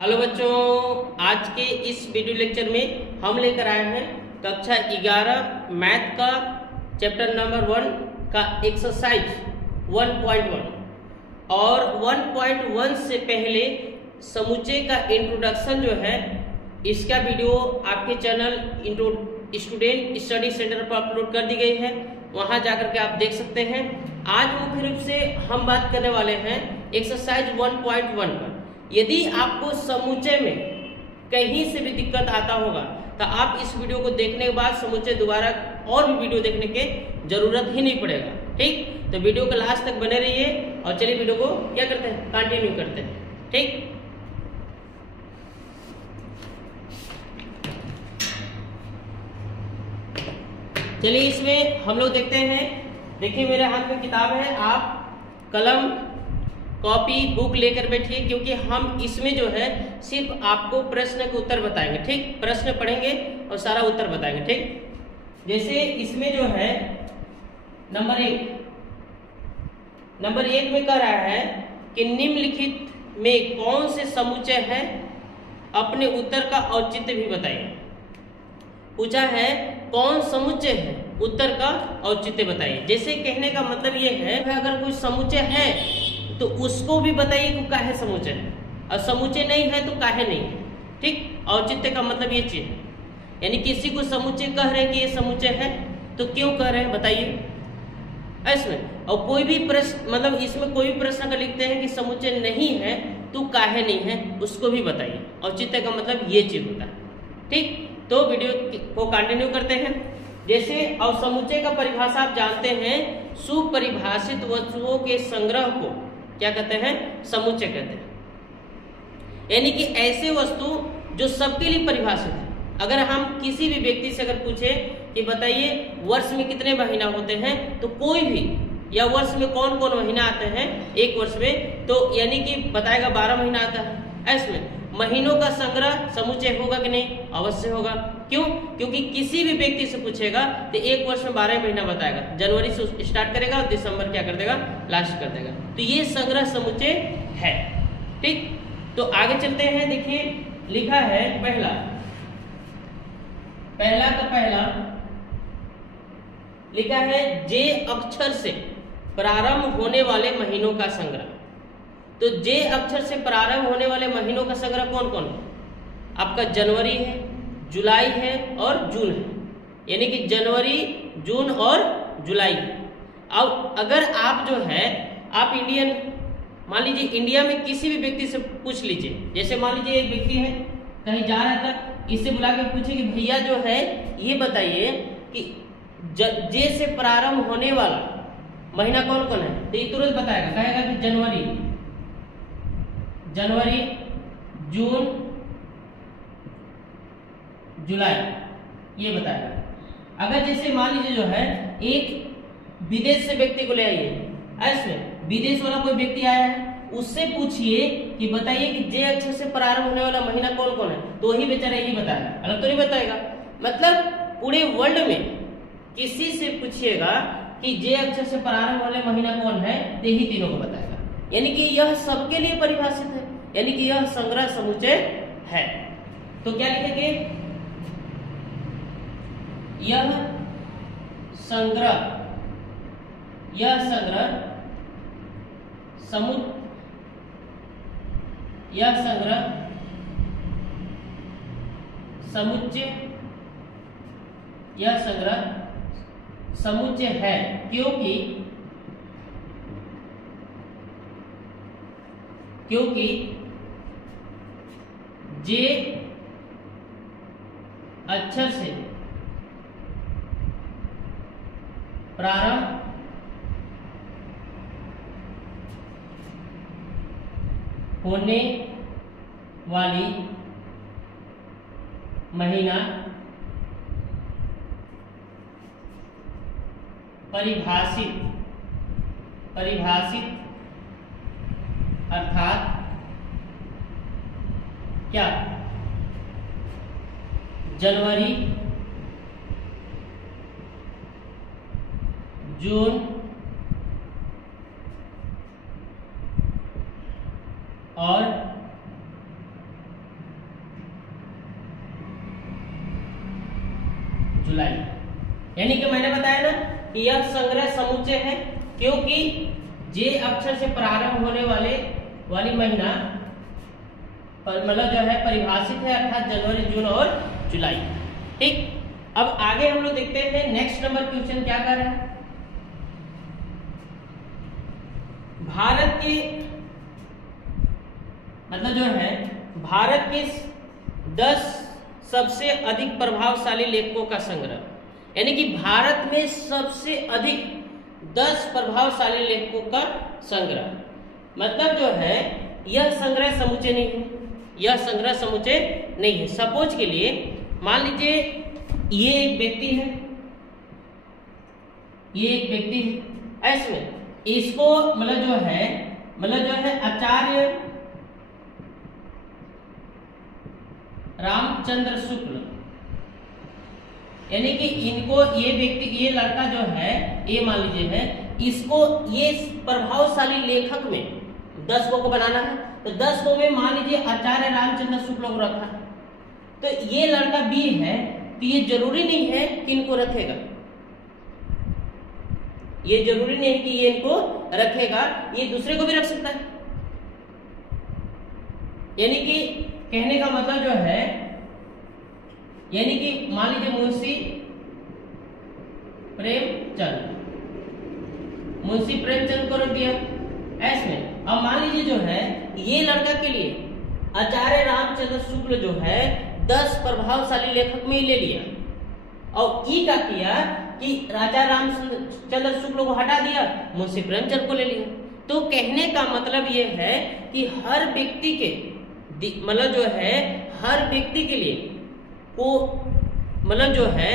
Hello बच्चों, आज के इस वीडियो लेक्चर में हम लेकर आए हैं कक्षा 11 मैथ का चैप्टर नंबर 1 का एक्सरसाइज 1.1 और 1.1 से पहले समुच्चय का इंट्रोडक्शन जो है इसका वीडियो आपके चैनल स्टूडेंट स्टडी सेंटर पर अपलोड कर दी गई है, वहां जाकर के आप देख सकते हैं। आज मुख्य रूप से हम बात करने वाले हैं एक्सरसाइज 1.1 पर। यदि आपको समुच्चय में कहीं से भी दिक्कत आता होगा तो आप इस वीडियो को देखने के बाद समुच्चय दोबारा और भी वीडियो देखने के जरूरत ही नहीं पड़ेगा। ठीक, तो वीडियो को लास्ट तक बने रहिए और चलिए वीडियो को क्या करते हैं, कंटिन्यू करते हैं। ठीक, चलिए इसमें हम लोग देखते हैं। देखिए मेरे हाथ में किताब है, आप कलम कॉपी बुक लेकर बैठिए, क्योंकि हम इसमें जो है सिर्फ आपको प्रश्न के उत्तर बताएंगे। ठीक, प्रश्न पढ़ेंगे और सारा उत्तर बताएंगे। ठीक, जैसे इसमें जो है नंबर एक में कह रहा है कि निम्नलिखित में कौन से समुच्चय है, अपने उत्तर का औचित्य भी बताइए। पूछा है कौन समुच्चय है, उत्तर का औचित्य बताइए। जैसे कहने का मतलब ये है अगर कोई समुच्चय है तो उसको भी बताइए कि काहे समुच्चय है, और समुच्चय नहीं है तो काहे नहीं है। ठीक, औचित्य का मतलब ये चीज है, यानी किसी को समुच्चय कह रहे हैं कि ये समुच्चय है तो क्यों कह रहे हैं बताइए इसमें। और कोई भी प्रश्न मतलब इसमें कोई भी प्रश्न अगर लिखते हैं कि समुच्चय नहीं है तो काहे नहीं है, उसको भी बताइए। औचित्य का मतलब ये चीज होता है। ठीक, तो वीडियो को कंटिन्यू करते हैं। जैसे और समुच्चय का परिभाषा आप जानते हैं, सुपरिभाषित वस्तुओं के संग्रह को क्या कहते हैं, समुच्चय कहते हैं। यानी कि ऐसे वस्तु जो सबके लिए परिभाषित है। अगर हम किसी भी व्यक्ति से अगर पूछे कि बताइए वर्ष में कितने महीना होते हैं, तो कोई भी या वर्ष में कौन कौन महीना आते हैं एक वर्ष में, तो यानी कि बताएगा 12 महीना आता है। इसमें महीनों का संग्रह समुच्चय होगा कि नहीं, अवश्य होगा। क्यों? क्योंकि किसी भी व्यक्ति से पूछेगा तो एक वर्ष में 12 महीना बताएगा। जनवरी से स्टार्ट करेगा और दिसंबर क्या कर देगा, लास्ट कर देगा। तो ये संग्रह समुच्चय है। ठीक, तो आगे चलते हैं। देखिए लिखा है पहला का पहला लिखा है जे अक्षर से प्रारंभ होने वाले महीनों का संग्रह। तो जे अक्षर से प्रारंभ होने वाले महीनों का संग्रह कौन कौन है? आपका जनवरी है, जुलाई है और जून है। यानी कि जनवरी, जून और जुलाई। अब अगर आप जो है आप इंडियन मान लीजिए इंडिया में किसी भी व्यक्ति से पूछ लीजिए। जैसे मान लीजिए एक व्यक्ति है कहीं जा रहा था, इससे बुला के पूछे कि भैया जो है ये बताइए कि जे से प्रारंभ होने वाला महीना कौन कौन है, तो ये तुरंत बताएगा। कहेगा कि जनवरी, जून, जुलाई, ये बताएगा। अगर जैसे मान लीजिए जो है एक विदेश से व्यक्ति को ले आइए, ऐसे विदेश वाला कोई व्यक्ति आया है, उससे पूछिए कि बताइए कि जे अक्षर से प्रारंभ होने वाला महीना कौन कौन है, तो वही बेचारा यही बताएगा, अलग तो नहीं बताएगा। मतलब पूरे वर्ल्ड में किसी से पूछिएगा कि जे अक्षर से प्रारंभ वाले महीना कौन है, तो यही तीनों को बताएगा। यानी कि यह सबके लिए परिभाषित है, यानी कि यह संग्रह समुच्चय है। तो क्या लिखेंगे, यह संग्रह समुच्चय है, क्योंकि जे अक्षर से प्रारंभ होने वाली महीना परिभाषित अर्थात क्या, जनवरी, जून और जुलाई। यानी कि मैंने बताया ना कि यह संग्रह समुच्चय है, क्योंकि जे अक्षर से प्रारंभ होने वाली महीना मतलब जो है परिभाषित है, अर्थात जनवरी, जून और जुलाई। ठीक, अब आगे हम लोग देखते हैं नेक्स्ट नंबर क्वेश्चन क्या कर रहा है। भारत के मतलब जो है भारत के 10 सबसे अधिक प्रभावशाली लेखकों का संग्रह, यानी कि भारत में सबसे अधिक 10 प्रभावशाली लेखकों का संग्रह। मतलब जो है यह संग्रह समुच्चय नहीं है, यह संग्रह समुच्चय नहीं है। सपोज के लिए मान लीजिए ये एक व्यक्ति है, ये एक व्यक्ति है, ऐसे इसको मतलब जो है आचार्य रामचंद्र शुक्ल, यानी कि इनको ये व्यक्ति, ये लड़का जो है, ये मान लीजिए है, इसको ये प्रभावशाली लेखक में 10 को बनाना है, तो 10 में मान लीजिए आचार्य रामचंद्र शुक्ल को रखा। तो ये लड़का बी है, तो ये जरूरी नहीं है कि इनको रखेगा, ये जरूरी नहीं है कि ये इनको रखेगा, ये दूसरे को भी रख सकता है। यानी कि कहने का मतलब जो है, यानी कि मान लीजिए मुंशी प्रेमचंद को रख दिया ऐसे में। अब मान लीजिए जो है ये लड़का के लिए आचार्य रामचंद्र शुक्ल जो है 10 प्रभावशाली लेखक में ही ले लिया, और ई का किया कि आचार्य रामचंद्र शुक्ल को हटा दिया, मुंशी प्रेमचंद को ले लिया। तो कहने का मतलब ये है कि हर व्यक्ति के मतलब जो है हर व्यक्ति के लिए वो मतलब जो है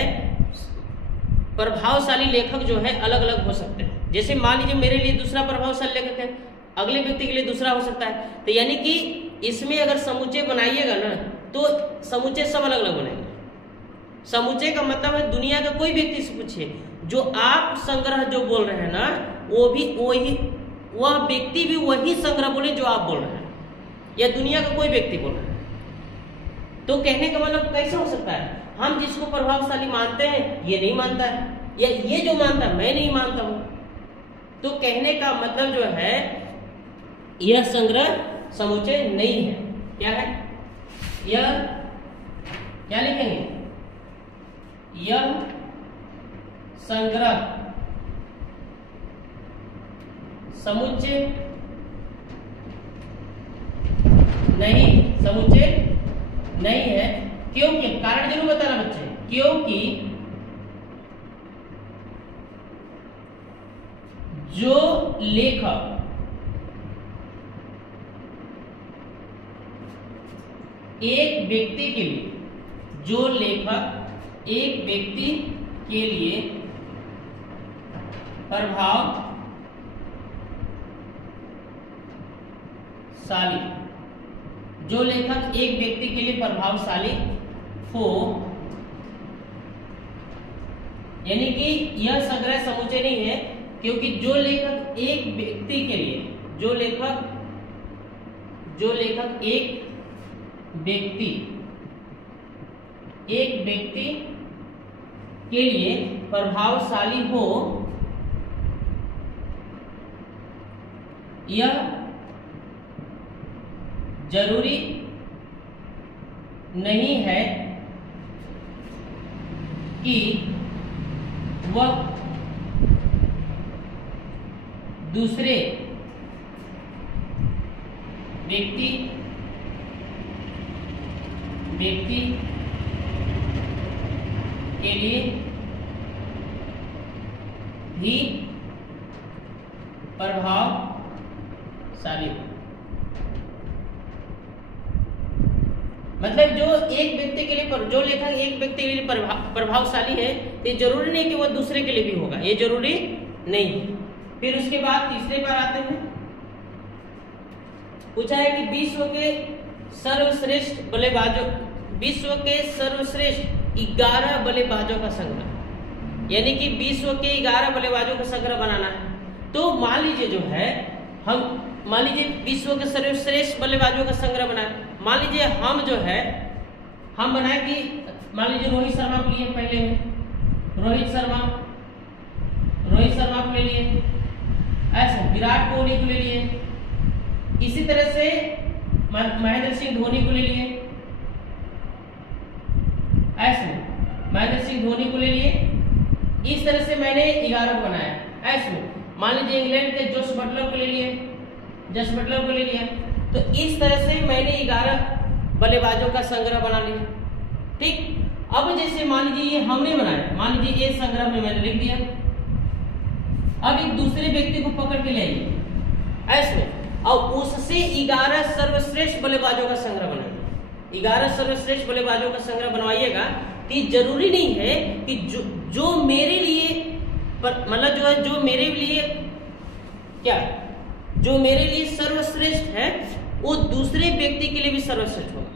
प्रभावशाली लेखक जो है अलग अलग हो सकते हैं। जैसे मान लीजिए मेरे लिए दूसरा प्रभावशाली लेखक है, अगले व्यक्ति के लिए दूसरा हो सकता है। तो यानी कि इसमें अगर समुच्चय बनाइएगा ना, तो समुच्चय सब अलग अलग बनेंगे। समुच्चय का मतलब है दुनिया का कोई व्यक्ति से पूछिए, जो आप संग्रह जो बोल रहे हैं ना, वो भी वही, वह व्यक्ति भी वही संग्रह बोले जो आप बोल रहे हैं, या दुनिया का कोई व्यक्ति बोल रहा है। तो कहने का मतलब कैसे हो सकता है, हम जिसको प्रभावशाली मानते हैं ये नहीं मानता है, या ये जो मानता है मैं नहीं मानता हूं। तो कहने का मतलब जो है यह संग्रह समुच्चय नहीं है। क्या है यह, क्या लिखेंगे, यह संग्रह समुच्चय नहीं, समुच्चय नहीं है। क्योंकि कारण जरूर बताना बच्चे, क्योंकि जो लेखक एक व्यक्ति के लिए, जो लेखक एक व्यक्ति के लिए प्रभावशाली, जो लेखक एक व्यक्ति के लिए प्रभावशाली हो, यानी कि यह संग्रह समुच्चय नहीं है। क्योंकि जो लेखक एक व्यक्ति के लिए, जो लेखक एक व्यक्ति के लिए प्रभावशाली हो, यह जरूरी नहीं है कि वह दूसरे व्यक्ति के लिए भी प्रभावशाली हो। मतलब जो एक व्यक्ति के लिए, जो लेखक एक व्यक्ति के लिए प्रभावशाली है, ये जरूरी नहीं कि वो दूसरे के लिए भी होगा, ये जरूरी नहीं। फिर उसके बाद तीसरे पर आते हैं। पूछा है कि विश्व के सर्वश्रेष्ठ बल्लेबाजों, विश्व के सर्वश्रेष्ठ 11 बल्लेबाजों का संग्रह, यानी कि विश्व के 11 बल्लेबाजों का संग्रह बनाना है। तो मान लीजिए जो है हम, मान लीजिए विश्व के सर्वश्रेष्ठ बल्लेबाजों का संग्रह बनाए। मान लीजिए हम जो है हम बनाए कि मान लीजिए रोहित शर्मा को लिए पहले में, रोहित शर्मा को ले लिए, ऐसे विराट कोहली को ले लिए, इसी तरह से महेंद्र सिंह धोनी को ले लिए, ऐसे महेंद्र सिंह धोनी को ले लिए। इस तरह से मैंने 11 बनाया। ऐसे मान लीजिए इंग्लैंड के जोश बटलर को ले लिया। तो इस तरह से मैंने 11 बल्लेबाजों का संग्रह बना लिया। ठीक, अब जैसे मान लीजिए ये हमने बनाया, मान लीजिए ये संग्रह में मैंने लिख दिया। अब एक दूसरे व्यक्ति को पकड़ के ले आइए ऐसे, और उससे 11 सर्वश्रेष्ठ बल्लेबाजों का संग्रह बनाइए। 11 सर्वश्रेष्ठ बल्लेबाजों का संग्रह बनवाइएगा कि जरूरी नहीं है कि जो मेरे लिए मतलब जो है, जो मेरे लिए क्या, जो मेरे लिए सर्वश्रेष्ठ है वो दूसरे व्यक्ति के लिए भी सर्वश्रेष्ठ होगा।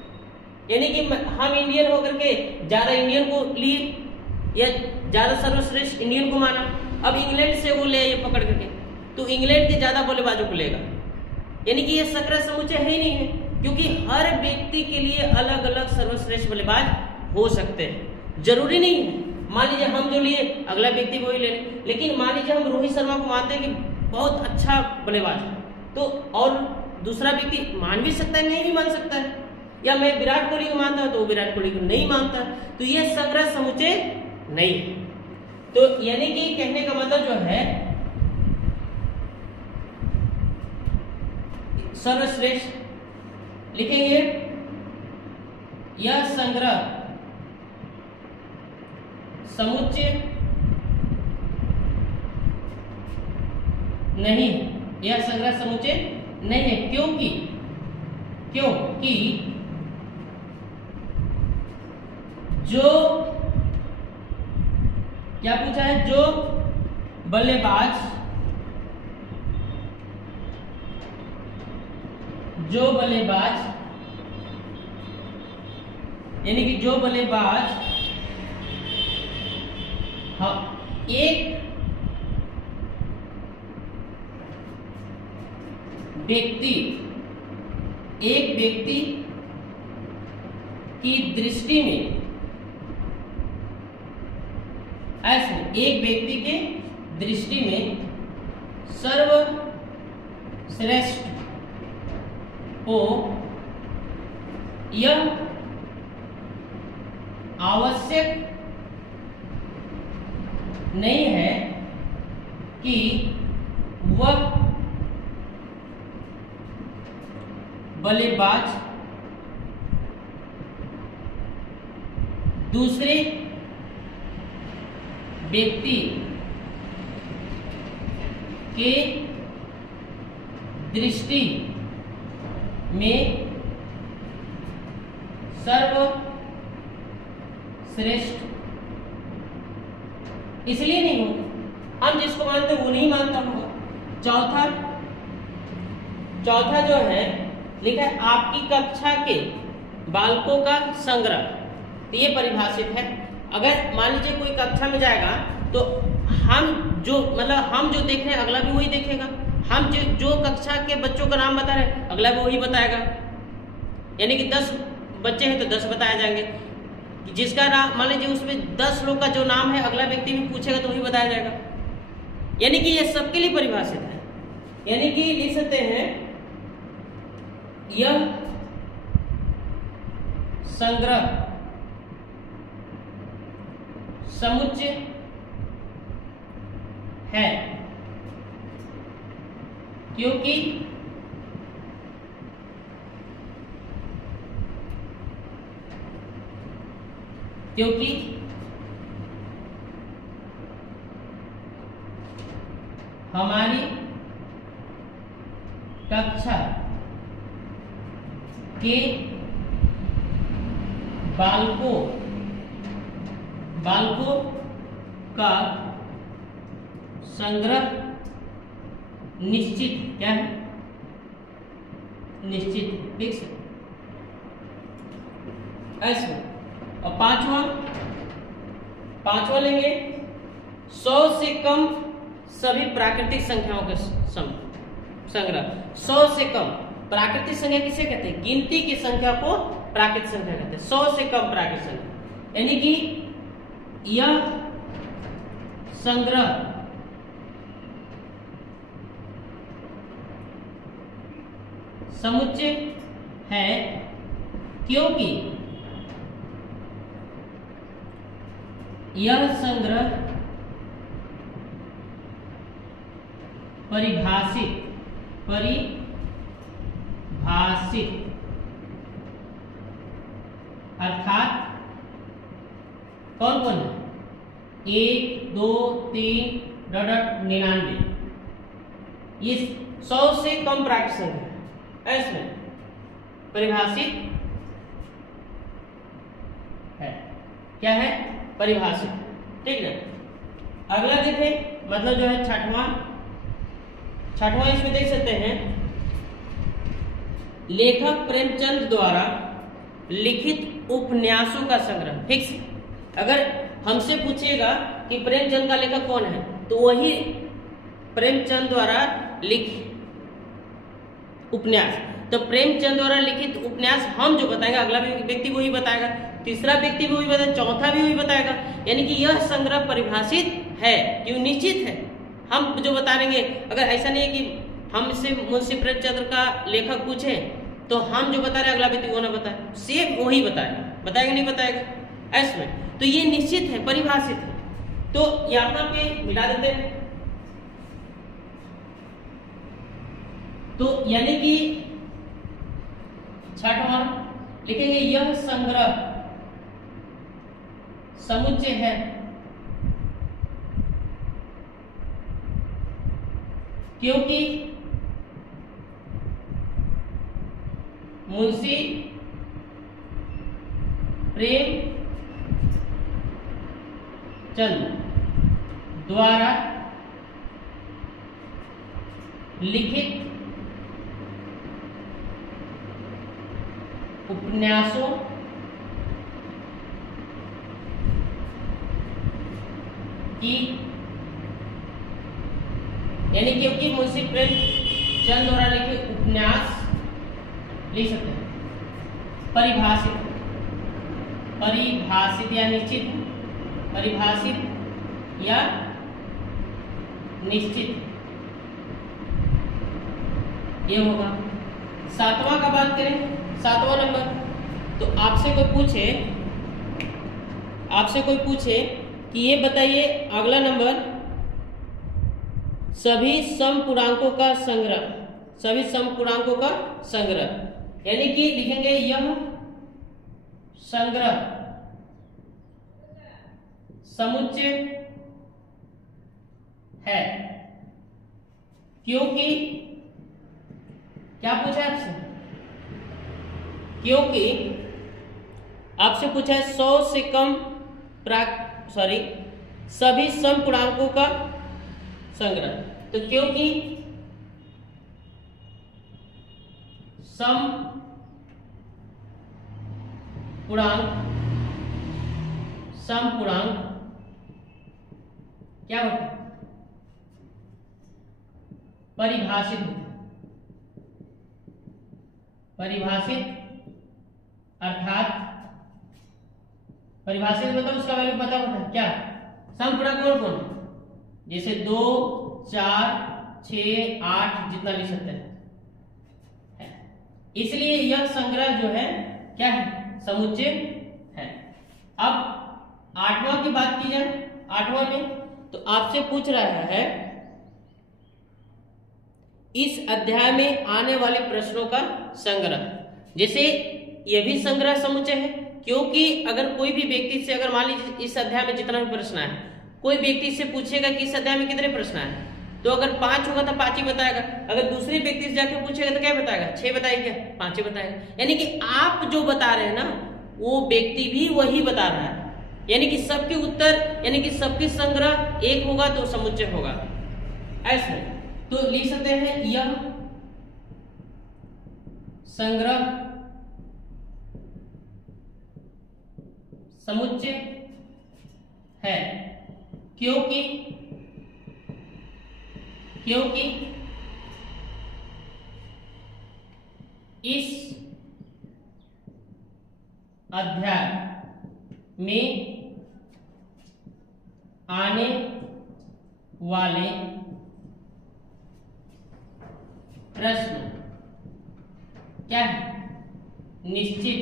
यानी कि हम इंडियन होकर के ज्यादा इंडियन को लिए या ज्यादा सर्वश्रेष्ठ इंडियन को माना, अब इंग्लैंड से वो ले आइए पकड़ करके, तो इंग्लैंड के ज्यादा बल्लेबाजों को लेगा। यानी कि ये संग्रह समुच्चय है ही नहीं है, क्योंकि हर व्यक्ति के लिए अलग अलग सर्वश्रेष्ठ बल्लेबाज हो सकते हैं, जरूरी नहीं है। मान लीजिए हम जो लिए अगला व्यक्ति वही ले लें, लेकिन मान लीजिए हम रोहित शर्मा को मानते हैं कि बहुत अच्छा बल्लेबाज है, तो और दूसरा व्यक्ति मान भी सकता है, नहीं भी मान सकता है, या मैं विराट कोहली को मानता हूं तो विराट कोहली को नहीं मानता, तो ये संग्रह समुच्चय नहीं है। तो यानी कि कहने का मतलब जो है सर्वश्रेष्ठ लिखेंगे, यह संग्रह समुच्चय नहीं है, यह संग्रह समुच्चय नहीं है, क्योंकि जो क्या पूछा है, जो बल्लेबाज यानी कि जो बल्लेबाज एक व्यक्ति की दृष्टि में, ऐसे एक व्यक्ति के दृष्टि में सर्वश्रेष्ठ हो, यह आवश्यक नहीं है कि वह बल्लेबाज दूसरे व्यक्ति के दृष्टि में सर्वश्रेष्ठ इसलिए नहीं होगा, हम जिसको मानते वो नहीं मानता होगा। चौथा जो है लिखा है आपकी कक्षा के बालकों का संग्रह, तो ये परिभाषित है। अगर मान लीजिए कोई कक्षा में जाएगा तो हम जो देख रहे हैं अगला भी वही देखेगा, हम जो कक्षा के बच्चों का नाम बता रहे हैं अगला भी वही बताएगा। यानी कि 10 बच्चे हैं तो 10 बताए जाएंगे, जिसका नाम मान लीजिए उसमें 10 लोग का जो नाम है अगला व्यक्ति भी पूछेगा तो वही बताया जाएगा। यानी कि ये सबके लिए परिभाषित है। यानी कि लिख सकते हैं यह संग्रह समुच्चय है, क्योंकि हमारी कक्षा के बालकों का संग्रह निश्चित क्या है, निश्चित फिक्स ऐसे। और पांचवा लेंगे 100 से कम सभी प्राकृतिक संख्याओं का संग्रह। 100 से कम प्राकृतिक संख्या किसे कहते हैं, गिनती की संख्या को प्राकृतिक संख्या कहते हैं। 100 से कम प्राकृतिक संख्या, यानी कि यह संग्रह समुच्चय है, क्योंकि यह संग्रह परिभाषित अर्थात कौन कौन है 1 2 3 99 ये 100 से कम प्राकृत संख्या है, इसमें परिभाषित है। क्या है? परिभाषित। ठीक है, अगला देखें, मतलब जो है छठवां इसमें देख सकते हैं, लेखक प्रेमचंद द्वारा लिखित उपन्यासों का संग्रह। फिक्स। अगर हमसे पूछेगा कि प्रेमचंद का लेखक कौन है, तो वही प्रेमचंद द्वारा लिखित उपन्यास। तो प्रेमचंद द्वारा लिखित उपन्यास हम जो बताएंगे, अगला व्यक्ति वही बताएगा, तीसरा व्यक्ति भी वही बताएगा, चौथा भी वही बताएगा। यानी कि यह संग्रह परिभाषित है, क्यों? निश्चित है। हम जो बता देंगे, अगर ऐसा नहीं है कि हमसे मुंशी प्रेमचंद का लेखक पूछे तो हम जो बता रहे अगला व्यक्ति वो ना बताए, सेम वही बताएगा नहीं बताएगा, ऐसे में। तो ये निश्चित है, परिभाषित है। तो यहाँ पे मिला देते हैं। तो यानी कि छठवां लिखेंगे, यह संग्रह समुच्चय है, क्योंकि मुंशी प्रेमचंद द्वारा लिखित उपन्यासों की, यानी क्योंकि मुंशी प्रेमचंद द्वारा लिखे उपन्यास लिख सकते हैं, परिभाषित या निश्चित, परिभाषित या निश्चित, ये होगा। सातवां का बात करें, 7वां नंबर, तो आपसे कोई पूछे कि ये बताइए, अगला नंबर, सभी समपूर्णांकों का संग्रह, सभी समपूर्णांकों का संग्रह, यानी कि लिखेंगे यह संग्रह समुच्चय है, क्योंकि क्या पूछा है आपसे? क्योंकि आपसे पूछा है 100 से कम सभी समपूर्णांकों का संग्रह। तो क्योंकि समपूर्णांक क्या होता है? परिभाषित होता है, परिभाषित अर्थात परिभाषित मतलब उसका वैल्यू पता होता है। क्या? समपूर्णांक कौन कौन? जैसे 2 4 6 8 जितना लिख सकते हैं। इसलिए यह संग्रह जो है क्या है? समुच्चय है। अब 8वां की बात की जाए, 8वां में तो आपसे पूछ रहा है इस अध्याय में आने वाले प्रश्नों का संग्रह। जैसे यह भी संग्रह समुच्चय है, क्योंकि अगर कोई भी व्यक्ति से, अगर मान लीजिए इस अध्याय में जितना भी प्रश्न है, कोई व्यक्ति से पूछेगा कि इस अध्याय में कितने प्रश्न है, तो अगर 5 होगा तो 5 ही बताएगा। अगर दूसरे व्यक्ति से जाके पूछेगा तो क्या बताएगा? 6 बताएगा, क्या 5 ही बताएगा। यानी कि आप जो बता रहे हैं ना, वो व्यक्ति भी वही बता रहा है। यानी कि सबके उत्तर, यानी कि सबके संग्रह एक होगा तो समुच्चय होगा। ऐसे तो लिख सकते हैं यह संग्रह समुच्चय है, क्योंकि इस अध्याय में आने वाले प्रश्न क्या है? निश्चित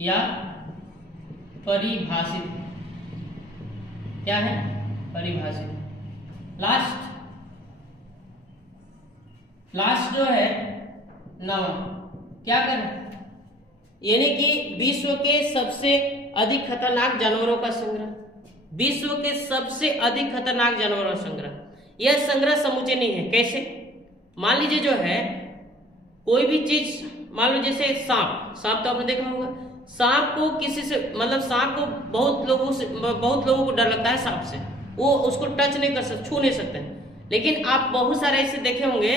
या परिभाषित। क्या है? परिभाषित। लास्ट जो है नवा, क्या करें? यानी कि विश्व के सबसे अधिक खतरनाक जानवरों का संग्रह। विश्व के सबसे अधिक खतरनाक जानवरों का संग्रह। यह संग्रह समुचे नहीं है। कैसे? मान लीजिए जो है कोई भी चीज, मान लो जैसे सांप तो आपने देखा होगा। सांप को किसी से, मतलब सांप को बहुत लोगों को डर लगता है सांप से। वो उसको टच नहीं कर सकते, छू नहीं सकते। लेकिन आप बहुत सारे ऐसे देखे होंगे,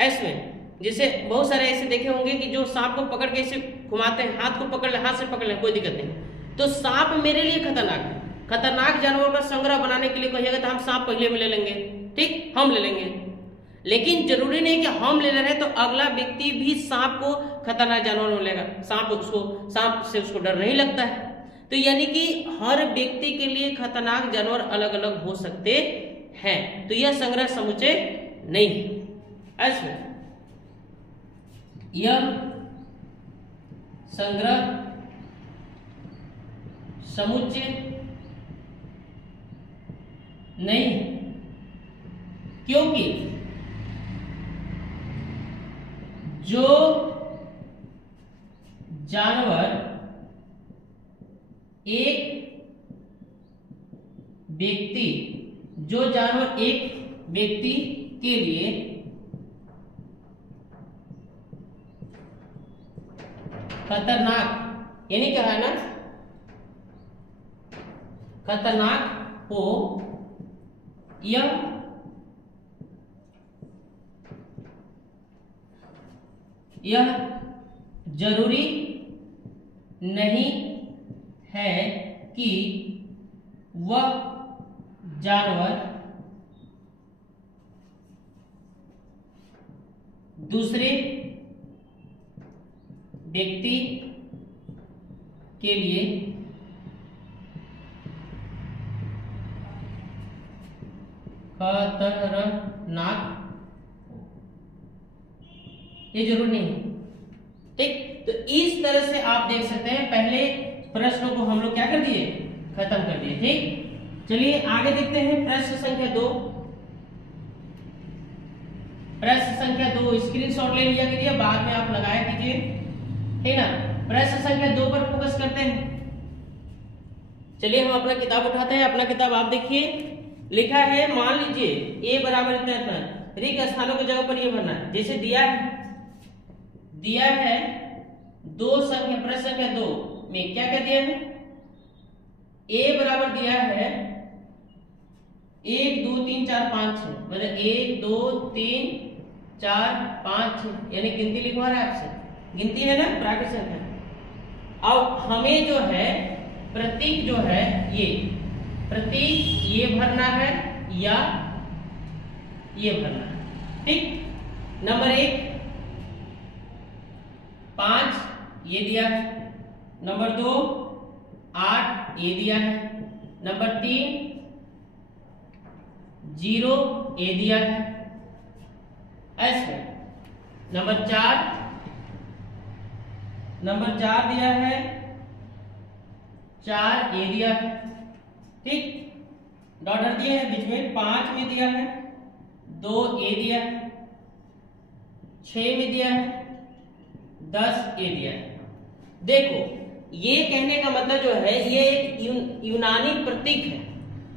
ऐसे जैसे बहुत सारे ऐसे देखे होंगे कि जो सांप को पकड़ के ऐसे घुमाते हैं, हाथ से पकड़ ले, कोई दिक्कत नहीं। तो सांप मेरे लिए खतरनाक है। खतरनाक जानवरों का संग्रह बनाने के लिए कहिएगा तो हम सांप पहले में ले लेंगे, ठीक, हम ले लेंगे। लेकिन जरूरी नहीं कि हम ले रहे हैं तो अगला व्यक्ति भी सांप को खतरनाक जानवर में लेगा। सांप से उसको डर नहीं लगता है। तो यानी कि हर व्यक्ति के लिए खतरनाक जानवर अलग अलग हो सकते हैं। तो यह संग्रह समुच्चय नहीं है। ऐसे यह संग्रह समुच्चय नहीं है, क्योंकि जो जानवर एक व्यक्ति के लिए खतरनाक, यानी क्या है ना, खतरनाक हो, यह जरूरी नहीं है कि वह जानवर दूसरे व्यक्ति के लिए खतरनाक, ये जरूर नहीं है, ठीक। तो इस तरह से आप देख सकते हैं पहले प्रश्नों को हम लोग क्या कर दिए, खत्म कर दिए, ठीक। चलिए आगे देखते हैं प्रश्न संख्या 2। प्रश्न संख्या 2 स्क्रीनशॉट ले लिया कीजिए, बाद में आप लगाया कीजिए, ठीक ना। प्रश्न संख्या 2 पर फोकस करते हैं। चलिए हम अपना किताब उठाते हैं। अपना किताब आप देखिए, लिखा है मान लीजिए a बराबर इतना रिक्त स्थानों की जगह पर ये भरना है। जैसे दिया है दो संख्या, प्रश्न संख्या 2 में क्या दिया है, a बराबर दिया है 1 2 3 4 5 6, मतलब 1 2 3 4 5 6, यानी गिनती लिखवा रहा है आपसे, गिनती है ना, प्राकृत संख्या। अब हमें जो है प्रतीक जो है ये प्रतीक ये भरना है या ये भरना है, ठीक। नंबर 1 5 ये दिया है, नंबर 2 8 ये दिया है, नंबर 3 0 ये दिया है, ऐसे। नंबर 4 दिया है, 4 ये दिया है, ठीक। डॉलर दिया है बीच में, 5 में दिया है, 2 ए दिया है, 6 में दिया है, 10 ए दिया है। देखो ये कहने का मतलब जो है ये एक यूनानी प्रतीक है।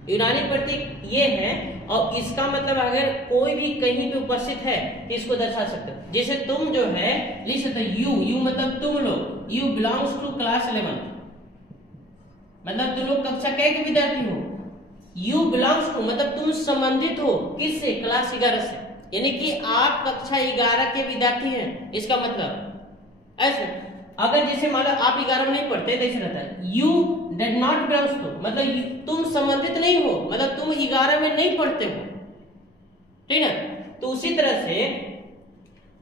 यूनानी प्रतीक ये है और इसका मतलब अगर कोई भी कहीं पे उपस्थित है तो इसको दर्शा सकते हो। जैसे तुम जो है लिख सकते हो यू मतलब तुम लोग, यू बिलोंग्स टू क्लास 11, मतलब तुम लोग कक्षा के विद्यार्थी हो। यू बिलोंग्स टू मतलब तुम संबंधित हो किससे, क्लास 11 से, यानी कि आप कक्षा 11 के विद्यार्थी हैं, इसका मतलब ऐसे। अगर जैसे मान लो आप 11 में नहीं पढ़ते तो ऐसे रहता है you did not belongs to, मतलब तुम संबंधित नहीं हो, मतलब तुम 11 में नहीं पढ़ते हो, ठीक है। तो उसी तरह से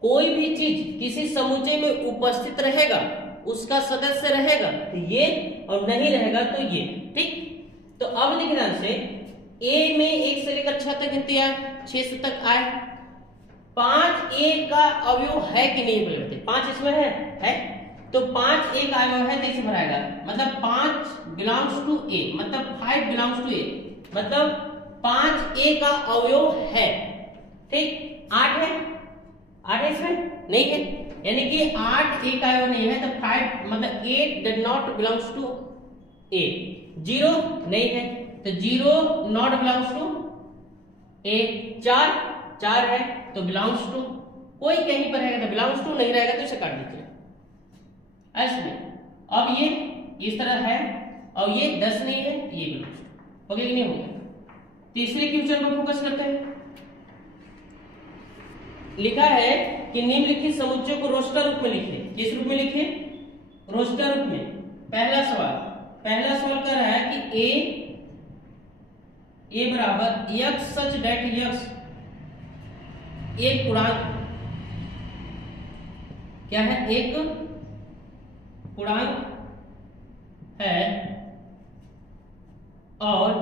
कोई भी चीज किसी समुच्चय में उपस्थित रहेगा, उसका सदस्य रहेगा तो ये, और नहीं रहेगा तो ये, ठीक। तो अब लिखना से ए में 1 से लेकर 6 तक गिनती है, 6 तक आए। 5 ए का अवयव है कि नहीं बोले बताइए। 5 इसमें है तो 5 ए का अवयव है तो इसे भराएगा, मतलब 5 बिलोंग्स टू ए, मतलब 5 बिलोंग्स टू ए, मतलब 5 ए का अवयव है। ठीक, 8 है, 8 है इसमें नहीं है, यानी कि 8 ए का अवयव नहीं है तो 5 मतलब 8 डज नॉट बिलोंग्स टू ए। 0 नहीं है तो 0 नॉट बिलोंग्स टू ए। 4 है तो बिलोंग्स टू, कोई कहीं पर रहेगा तो बिलोंग्स टू, नहीं रहेगा तो इसे काट दीजिए ऐसे। अब ये इस तरह है और ये 10 नहीं है, ये बिलोंग्स टू, ओके कि नहीं हो गया। तीसरे क्वेश्चन पर फोकस करते हैं। लिखा है कि निम्नलिखित समुच्चय को रोस्टर रूप में लिखे। किस रूप में लिखे? रोस्टर रूप में। पहला सवाल कर रहा है कि ए बराबर x सच दैट x एक पूर्णांक क्या है? एक पूर्णांक है और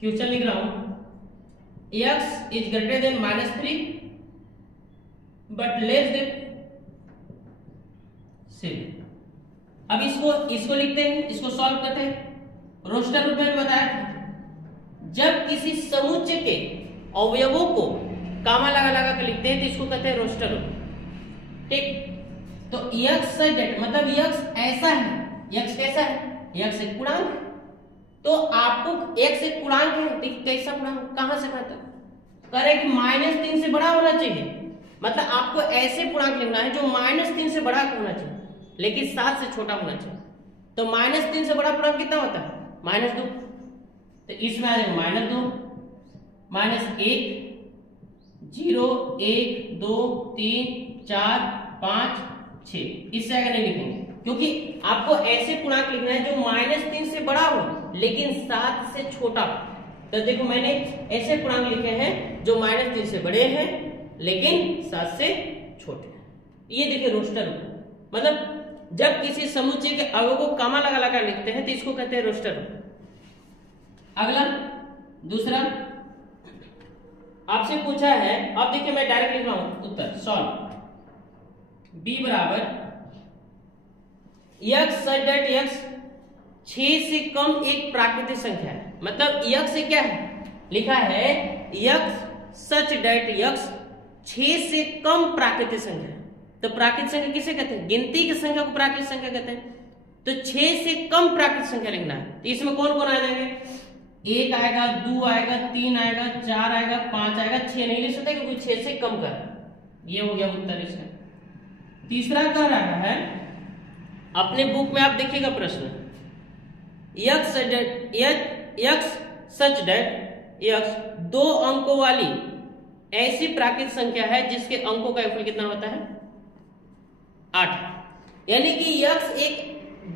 क्वेश्चन लिख रहा हूं x is greater than -3 but less than 7। अब इसको लिखते हैं, इसको सॉल्व करते हैं। रोस्टर रूप में बताया था जब किसी समुच्चय के अवयवों को कामा लगा के लिखते हैं तो इसको कहते हैं रोस्टर रूप। ठीक, तो x मतलब x ऐसा है, x कैसा है? x एक पूर्णांक है, तो आपको x एक पूर्णांक है, देखिए कैसा पूर्णांक, कहां से कहां तक करे कि -3 से बड़ा होना चाहिए, मतलब आपको ऐसे पूर्णांक लिखना है जो -3 से बड़ा होना चाहिए लेकिन 7 से छोटा होना चाहिए। तो -3 से बड़ा पूर्णांक कितना होता है? -2, तो इसमें आ जाएगा -2, -1, 0, 1, 2, 3, 4, 5, 6। इससे आगे नहीं लिखेंगे क्योंकि आपको ऐसे पूर्णांक लिखना है जो -3 से बड़ा हो लेकिन 7 से छोटा हो। तो देखो मैंने ऐसे पूर्णांक लिखे हैं जो -3 से बड़े हैं लेकिन 7 से छोटे हैं। ये देखिए रोस्टर, मतलब जब किसी समुच्चय के अवयव को कामा लगा लिखते हैं तो इसको कहते हैं रोस्टर। अगला दूसरा आपसे पूछा है, अब देखिए मैं डायरेक्ट लिख रहा हूं उत्तर सॉल्व। b बराबर x सच दैट x 6 से कम एक प्राकृतिक संख्या है, मतलब x से क्या है? लिखा है x सच दैट x 6 से कम प्राकृतिक संख्या है। तो प्राकृतिक संख्या किसे कहते हैं? गिनती की संख्या को प्राकृतिक संख्या कहते हैं। तो 6 से कम प्राकृतिक संख्या लिखना है तो इसमें कौन कौन आ जाएंगे? 1 आएगा, 2 आएगा, 3 आएगा, 4 आएगा, 5 आएगा, 6 नहीं लिख सकते क्योंकि 6 से कम कर, ये हो गया उत्तर इसका। तीसरा कह रहा है, अपने बुक में आप देखिएगा प्रश्न, x सच दैट x 2 अंकों वाली ऐसी प्राकृतिक संख्या है जिसके अंकों का योगफल कितना होता है? 8। यानी कि x एक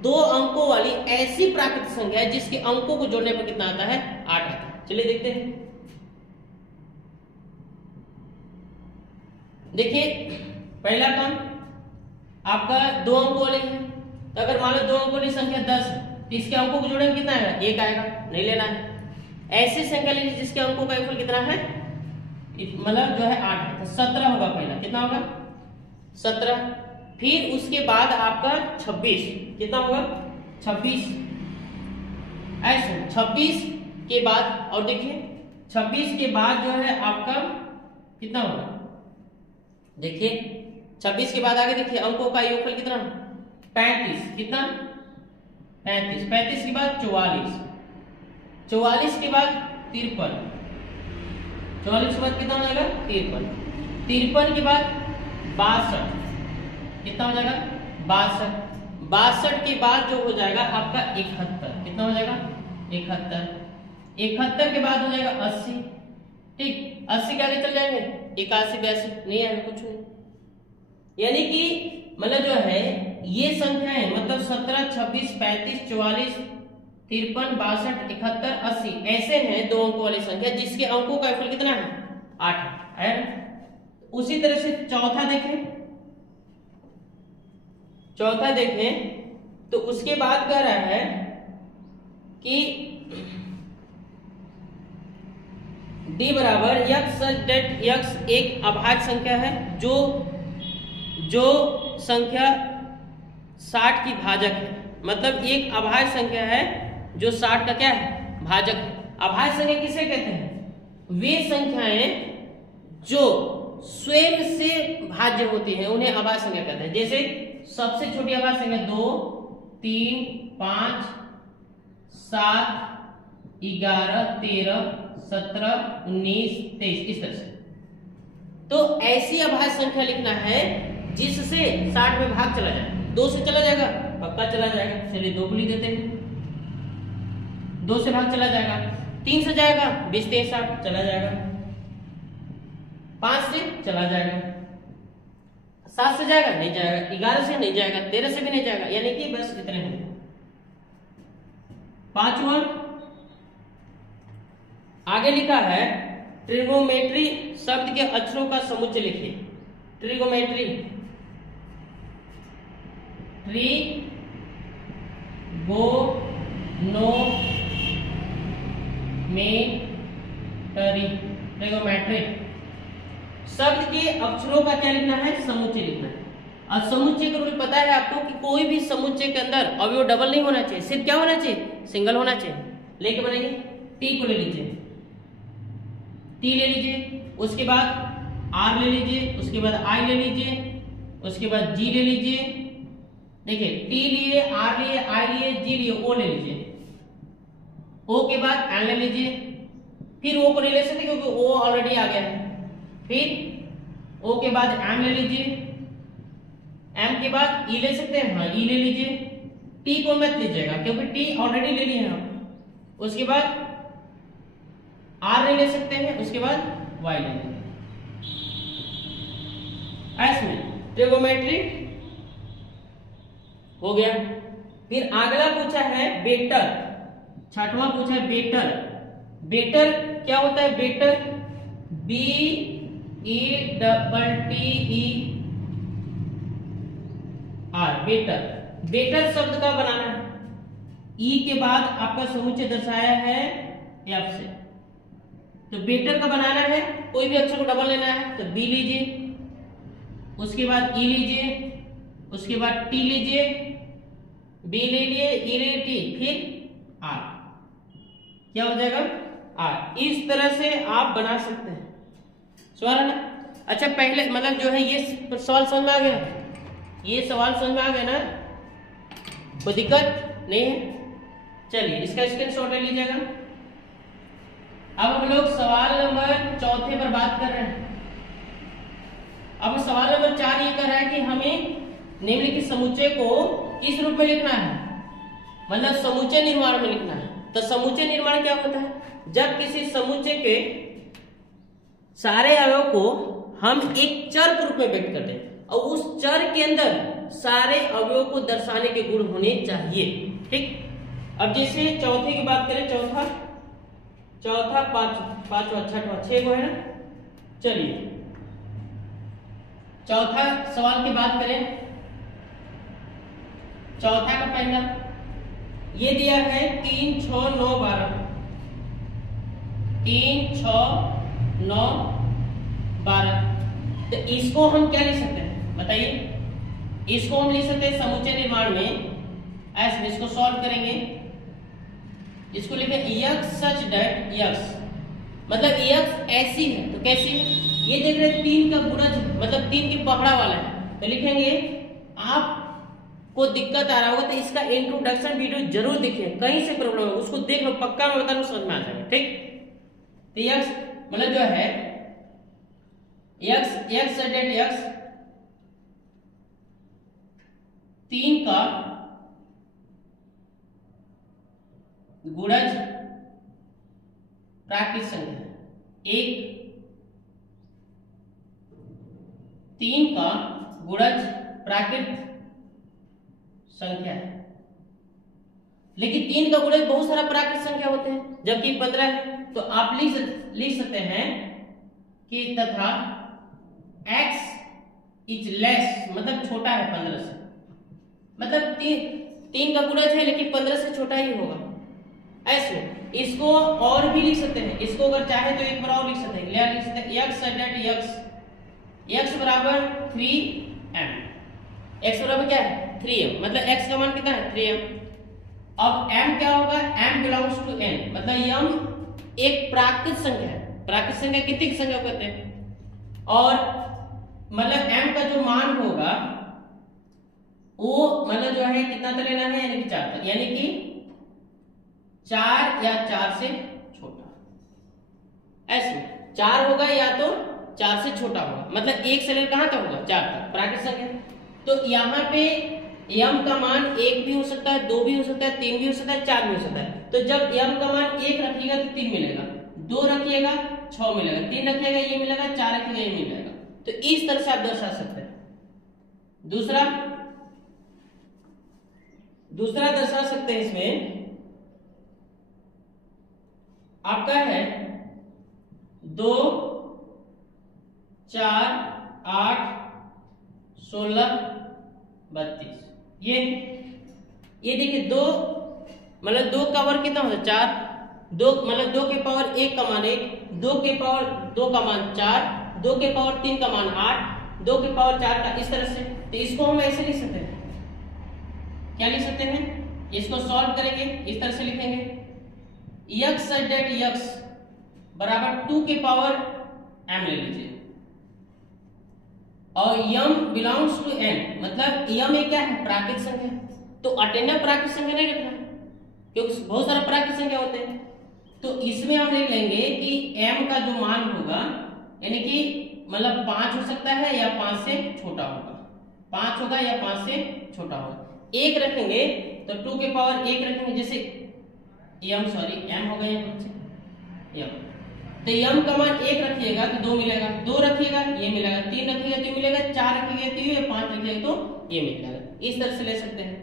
2 अंकों वाली ऐसी प्राकृतिक संख्या है जिसके अंकों को जोड़ने पर कितना आता है? 8 आता है। चलिए देखते हैं। देखिए पहला काम आपका 2 अंकों वाली है, तो अगर मान लो 2 अंकों वाली संख्या 10 है तो इसके अंकों को जोड़ेंगे कितना आएगा? 1 आएगा, नहीं लेना है। ऐसी संख्या लीजिए जिसके अंकों का योगफल कितना है? मतलब जो है 8 है, तो 17 होगा पहला। कितना होगा? 17। फिर उसके बाद आपका 26, कितना होगा? 26। ऐसे 26 के बाद, और देखिए 26 के बाद जो है आपका कितना होगा? देखिए 26 के बाद आगे देखिए अंकों का योगफल कितना? 35। कितना? 35। 35 के बाद 44, 44 के बाद 53, 44 के बाद कितना हो जाएगा? 53, 53 के बाद 62, कितना हो जाएगा? 62, 62 के बाद जो हो जाएगा आपका 71, कितना हो जाएगा? 71, 71 के बाद हो जाएगा 80। ठीक, 80 के आगे चल जाएंगे 81, 82, नहीं आएगा कुछ नहीं। यानी कि मतलब जो है ये संख्याएं मतलब 17, 26, 35, 44, 53, 62, 71, 80 ऐसे हैं 2 अंकों वाली संख्या जिसके अंकों का योगफल कितना है? 8 है। उसी तरह से चौथा देखें तो उसके बाद कह रहा है कि डी बराबर यक्स सच दैट यक्स एक अभाज्य संख्या है जो संख्या 60 की भाजक है। मतलब एक अभाज्य संख्या है जो 60 का क्या है, भाजक है। अभाज्य संख्या किसे कहते हैं? वे संख्याएं जो स्वयं से भाज्य होती हैं उन्हें अभाज्य संख्या कहते हैं। जैसे सबसे छोटी अभाज्य संख्या 2, 3, 5, 7, 11, 13, 17, 19, 23 इस तरह से। तो ऐसी अभाज्य संख्या लिखना है जिससे 60 में भाग चला जाए। 2 से चला जाएगा, पक्का चला जाएगा, चलिए 2 को लिख देते हैं। 2 से भाग चला जाएगा, 3 से जाएगा, 20, 23, 60 चला जाएगा, 5 से चला जाएगा, 7 से जाएगा नहीं जाएगा, 11 से नहीं जाएगा, 13 से भी नहीं जाएगा, यानी कि बस इतने हैं। 5वां आगे लिखा है ट्रिगोमेट्री शब्द के अक्षरों का समुच्चय लिखिए। ट्रिगोमेट्री, ट्रिगोमेट्री शब्द के अक्षरों का क्या लिखना है, समुच्चय लिखना है। और समुच्चय का रूल पता है आपको कि कोई भी समुच्चय के अंदर अवयव डबल नहीं होना चाहिए, सिर्फ क्या होना चाहिए, सिंगल होना चाहिए। लेके बनाइए, टी को ले लीजिए, टी ले लीजिए, उसके बाद आर ले लीजिए, उसके बाद आई ले लीजिए, उसके बाद जी ले लीजिए। देखिए टी लिए, आर लिए, आई लिए, जी लिए, ओ ले लीजिए। ओ के बाद एन ले लीजिए, फिर ओ को नहीं ले सकते क्योंकि ओ ऑलरेडी आ गया है। फिर ओ के बाद एम ले लीजिए, एम के बाद ई ले सकते हैं, हाँ ई ले लीजिए। टी को मत लीजिएगा क्योंकि टी ऑलरेडी ले लिए हैं हम। उसके बाद आर ले सकते हैं, उसके बाद वाई ले लेंगे। ऐसे ट्रिगोमेट्री हो गया। फिर अगला पूछा है बेटर, 6वां पूछा है बेटर। बेटर क्या होता है? Better BETTER, better. बेटर शब्द का बनाना है, ई के बाद आपका समुच्चय दर्शाया है एफ से। तो बेटर का बनाना है, कोई भी अक्षर को डबल लेना है तो बी लीजिए, उसके बाद ई लीजिए, उसके बाद टी लीजिए, बी ले लिए, ई ले टी, फिर आर। क्या हो जाएगा? आर। इस तरह से आप बना सकते हैं। सवाल है ना? अच्छा पहले मतलब जो है ये सवाल समझ में आ गया, ये सवाल समझ में आ गया ना, कोई दिक्कत नहीं है। चलिए इसका स्क्रीनशॉट ले लीजिएगा। अब हम लोग सवाल नंबर 4 पर बात कर रहे हैं। अब सवाल नंबर 4 ये कह रहा है कि हमें निम्नलिखित समुच्चय को किस रूप में लिखना है, मतलब समुच्चय निर्माण में लिखना है। तो समुच्चय निर्माण क्या होता है? जब किसी समुच्चय के सारे अवयव को हम एक चर के रूप में व्यक्त करते हैं और उस चर के अंदर सारे अवयव को दर्शाने के गुण होने चाहिए। ठीक। अब जैसे चौथे की बात करें, चौथा, पांचवा, छठवा, 6 को है ना। चलिए चौथा सवाल की बात करें। चौथा का पहला ये दिया है 3, 6, 9, 12। 3, 6, 9, 12। तो इसको हम क्या लिख सकते हैं बताइए? इसको हम लिख सकते हैं समुच्चय निर्माण में ऐसे। इसको सॉल्व करेंगे, इसको लिखें यक्स सच दैट यक्स, मतलब यक्स ऐसी है तो कैसी है? ये देख रहे हैं 3 का गुणज, मतलब 3 की पकड़ा वाला है। तो लिखेंगे, आपको दिक्कत आ रहा होगा तो इसका इंट्रोडक्शन वीडियो जरूर देखिए, कहीं से प्रॉब्लम है उसको देख लो, पक्का मैं बता रहा हूं समझ में आ जाएगा। ठीक। तो यक्स मतलब जो है यक्स सच दैट यक्स 3 का गुणज प्राकृत संख्या, 3 का गुणज प्राकृत संख्या है। लेकिन 3 का गुणज बहुत सारा प्राकृत संख्या होते हैं, जबकि 15 है। तो आप लिख सकते हैं कि तथा x इज लेस, मतलब छोटा है 15 से, मतलब 3 का गुणज है लेकिन 15 से छोटा ही होगा। ऐसे इसको और भी लिख सकते हैं, इसको अगर चाहे तो एक बार और लिख सकते हैं, क्या लिख सकते हैं, x डेट x बराबर 3m, x बराबर क्या है 3m, मतलब x का मान कितना है 3m। अब m क्या होगा, m बिलोंग्स टू n, मतलब m एक प्राकृत संख्या है, प्राकृत संख्या कितनी की संख्या कहते हैं, और मतलब m का जो मान होगा वो मतलब जो है कितना तक लेना है, यानी कि 4 तक, यानी कि 4 या 4 से छोटा, ऐसे 4 होगा या तो 4 से छोटा होगा, मतलब 1 से लेकर कहां तक होगा 4 तक प्राकृत संख्या। तो यहाँ पे m का मान 1 भी हो सकता है, 2 भी हो सकता है, 3 भी हो सकता है, 4 भी हो सकता है। तो जब m का मान 1 रखिएगा तो 3 मिलेगा, 2 रखिएगा 6 मिलेगा, 3 रखिएगा ये मिलेगा, 4 रखिएगा ये मिलेगा। तो इस तरह से आप दर्शा सकते हैं। दूसरा दर्शा सकते हैं, इसमें आपका है 2 4 8 16 32, ये देखिए 2 मतलब 2 का वर्ग कितना होता है 4, 2 मतलब 2 के पावर 1 का मान 1, 2 के पावर 2 का मान 4, 2 के पावर 3 का मान 8, 2 के पावर 4 का, इस तरह से। तो इसको हम ऐसे लिख सकते हैं, क्या लिख सकते हैं, इसको सॉल्व करेंगे इस तरह से लिखेंगे x डेट x बराबर 2 के पावर m ले लीजिए, और m बिलोंग्स टू n, मतलब m एक क्या है प्राकृत संख्या, तो अटेंडर प्राकृत संख्या नहीं रखना क्योंकि बहुत सारा प्राकृत संख्या होते हैं। तो इसमें हम देख लेंगे कि m का जो मान होगा यानी कि मतलब 5 हो सकता है या 5 से छोटा होगा, 5 होगा या 5 से छोटा होगा। 1 रखेंगे तो 2 के पावर 1 रखेंगे, जैसे m होगा यहाँ m, तो m का मान 1 रखिएगा तो 2 मिलेगा, 2 रखिएगा ये मिलेगा, 3 रखिएगा तो मिलेगा, 4 रखिएगा तो ये, 5 रखिएगा तो ये मिलेगा। इस तरह से ले सकते हैं।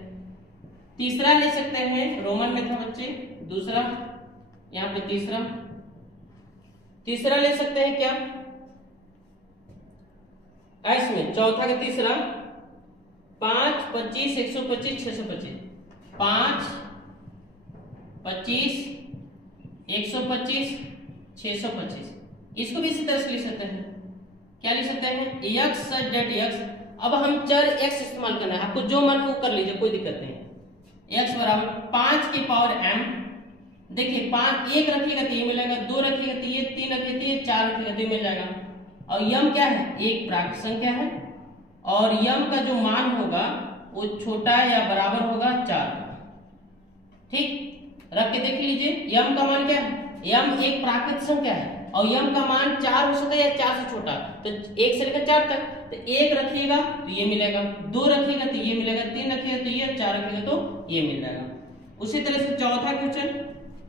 तीसरा ले सकते हैं, रोमन में था बच्चे, दूसरा यहाँ पे तीसरा ले सकते हैं क्या इसमें, चौथा का तीसरा 5 25 125 625, 5 25 125 625, इसको भी इसी तरह से लिख सकते हैं। क्या लिख सकते हैं, x डेट x। अब हम चर x इस्तेमाल करना है, आपको जो मन हो कर लीजिए, कोई दिक्कत नहीं है। x बराबर 5 की पावर m, देखिए 5 1 रखिएगा तो ये मिलेगा, 2 रखिएगा तो ये, 3 रखिएगा तो ये, 4 रखिएगा तो ये मिल जाएगा। और m क्या है, एक प्राकृत संख्या है, और m का जो मान होगा वो छोटा या बराबर होगा 4 का। ठीक, रख के देख लीजिए, m का मान क्या है, m एक प्राकृत संख्या है और m का मान 4 हो सकता है या 4 से छोटा, तो 1 से लेकर 4 तक। तो 1 रखिएगा तो ये मिलेगा, 2 रखिएगा तो ये मिलेगा, 3 रखिएगा तो ये, 4 रखिएगा तो ये मिल जाएगा। उसी तरह से चौथा क्वेश्चन,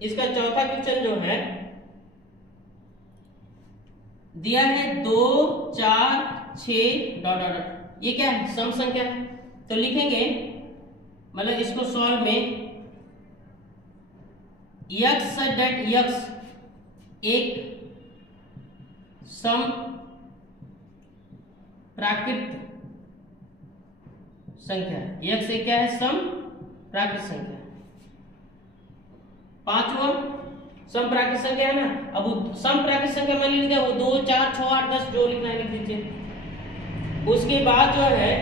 इसका चौथा क्वेश्चन जो है दिया है 2 4 6 डॉट डॉट, ये क्या है सम संख्या है। तो लिखेंगे मतलब इसको सॉल्व में x डेट x एक सम प्राकृत संख्या है, x एक क्या है सम प्राकृत संख्या। 5वां सम प्राकृत संख्या है ना, अब सम प्राकृत संख्या मान लीजिए वो 2 4 6 8 10 जो लिखना है लिख दीजिए। उसके बाद जो है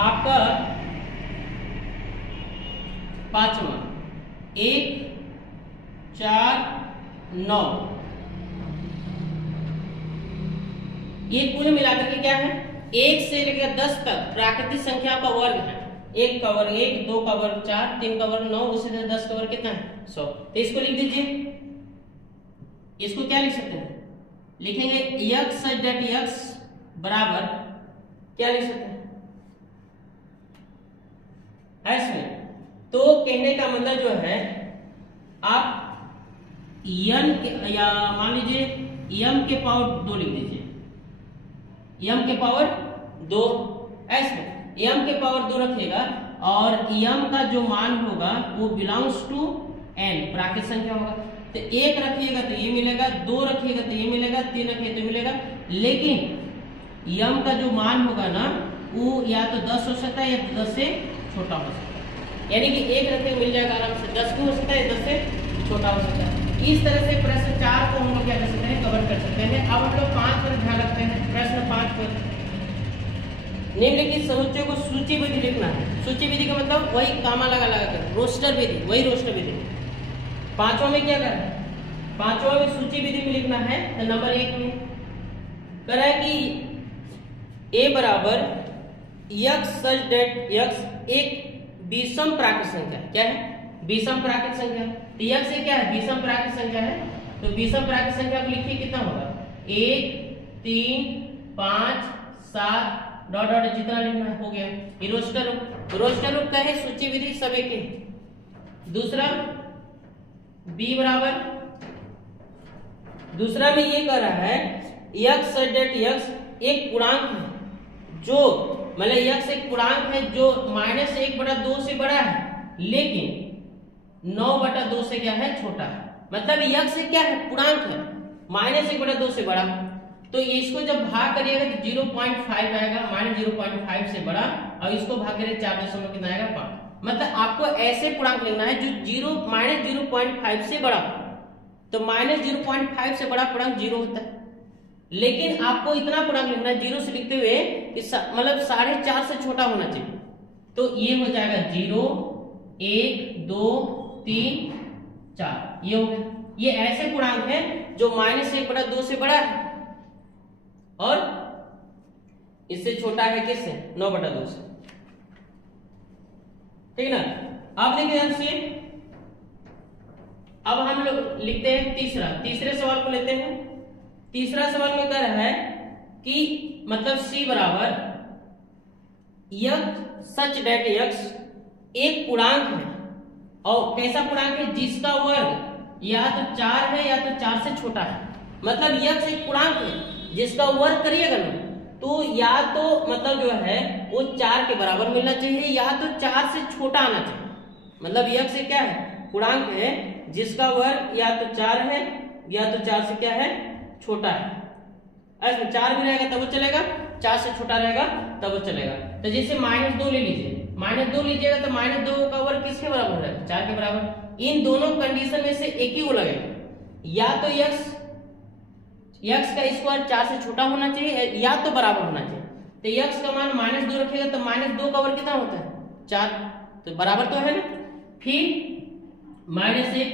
आपका 5वां 1 4 9, ये कुल मिलाकर के क्या है 1 से लेकर 10 तक प्राकृतिक संख्या का वर्ग है। 1 का वर्ग 1, 2 का वर्ग 4, 3 का वर्ग 9, उसी तरह 10 का वर्ग कितना है 100। तो इसको लिख दीजिए, इसको क्या लिख सकते हैं, लिखेंगे x डेट x बराबर क्या लिख सकते हैं ऐसे। तो कहने का मतलब जो है आप n के या मान लीजिए m के पावर 2 लिख दीजिए, m के पावर 2 ऐसे, m के पावर 2 रखिएगा और m का जो मान होगा वो बिलोंग्स टू n प्राकृत संख्या होगा। तो 1 रखिएगा तो ये मिलेगा, 2 रखिएगा तो ये मिलेगा, 3 रखिएगा तो मिलेगा, लेकिन m का जो मान होगा ना वो या तो 10 हो सकता है या तो 10 से छोटा हो सकता है, यानी कि 1 रखेंगे मिल जाएगा आराम से, 10 भी हो सकता है 10 से छोटा हो सकता है। इस तरह से प्रश्न 4 को हम लोग क्या कर सकते हैं, कवर कर सकते हैं। अब हम लोग 5 पर ध्यान रखते हैं। प्रश्न 5 पर निम्नलिखित समुच्चय को सूची विधि लिखना है। सूची विधि का मतलब वही कामा लगा कर, रोस्टर विधि, वही रोस्टर विधि। पांचवा में क्या करना है, पांचवा में सूची विधि में लिखना है। तो नंबर 1 में कह रहा है कि a बराबर x सच दैट x एक विषम प्राकृत संख्या है। क्या है? विषम प्राकृत संख्या। तो x से क्या है? विषम प्राकृत संख्या है। तो विषम प्राकृत संख्या को लिखिए, कितना होगा? 1 3 5 7 डॉट डॉट जितना लिखना हो गया। ये रोस्टर रूप, रोस्टर रूप का है सूची विधि सब एक है। दूसरा b बराबर, दूसरा में ये कह रहा है x सच दैट x एक पूर्णांक है जो मतलब x एक पूर्णांक है जो -1/2 से बड़ा है, लेकिन 9/2 से क्या है? छोटा है। मतलब x से क्या है? पूर्णांक है, -1/2 से बड़ा। तो इसको जब भाग करिएगा तो 0.5 आएगा, -0.5 से बड़ा, और इसको भाग करिए 4 कितना आएगा? 5। मतलब आपको ऐसे पूर्णांक लिखना है जो -0.5 से बड़ा। तो -0.5 से बड़ा पूर्णांक 0 होता है, लेकिन आपको इतना पूर्णांक लिखना है 0 से लिखते हुए कि मतलब 4.5 से छोटा होना चाहिए। तो ये हो जाएगा 0 1 2 3 4, ये हो गया। ये ऐसे पूर्णांक है जो -1/2 से बड़ा है और इससे छोटा है किससे? 9/2 से। ठीक ना? अब देखिए ध्यान से, अब हम लोग लिखते हैं तीसरे सवाल को लेते हैं। तीसरा सवाल में कह रहा है कि मतलब c बराबर x सच दैट x एक पूर्णांक है, और कैसा पूर्णांक है? जिसका वर्ग या तो 4 है या तो 4 से छोटा है। मतलब x एक पूर्णांक है जिसका वर्ग करिएगा ना, तो या तो मतलब जो है वो 4 के बराबर मिलना चाहिए या तो 4 से छोटा आना चाहिए। मतलब x से क्या है? पूर्णांक है जिसका वर्ग या तो 4 है या तो 4 से क्या है? छोटा है। ऐसे 4 भी रहेगा तब वो चलेगा, 4 से छोटा रहेगा तब वो चलेगा। तो जैसे -2 ले लीजिए, -2 लीजिएगा तो -2 का वर्ग किसके बराबर हो जाएगा? 4 के बराबर। इन दोनों कंडीशन में से एक ही को लगेगा, या तो x का स्क्वायर 4 से छोटा होना चाहिए या तो बराबर होना चाहिए। तो x का मान -2 रखेगा तो -2 का वर्ग कितना होता है? 4, तो बराबर तो है ना। फिर -1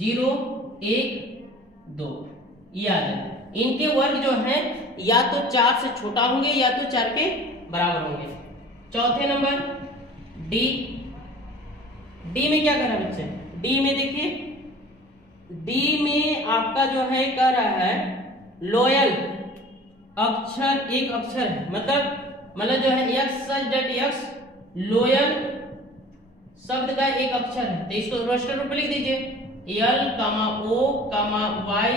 0 1 2 ये आ जाए। इनके वर्ग जो है या तो 4 से छोटा होंगे या तो 4 के बराबर होंगे। चौथे नंबर डी में क्या कर रहा है बच्चे? डी में देखिए, डी में आपका जो है कह रहा है लोयल अक्षर, एक अक्षर है। मतलब जो है x such that x loyal शब्द का एक अक्षर है। तो इसको रोस्टर रूप में लिख दीजिए, L, O, Y,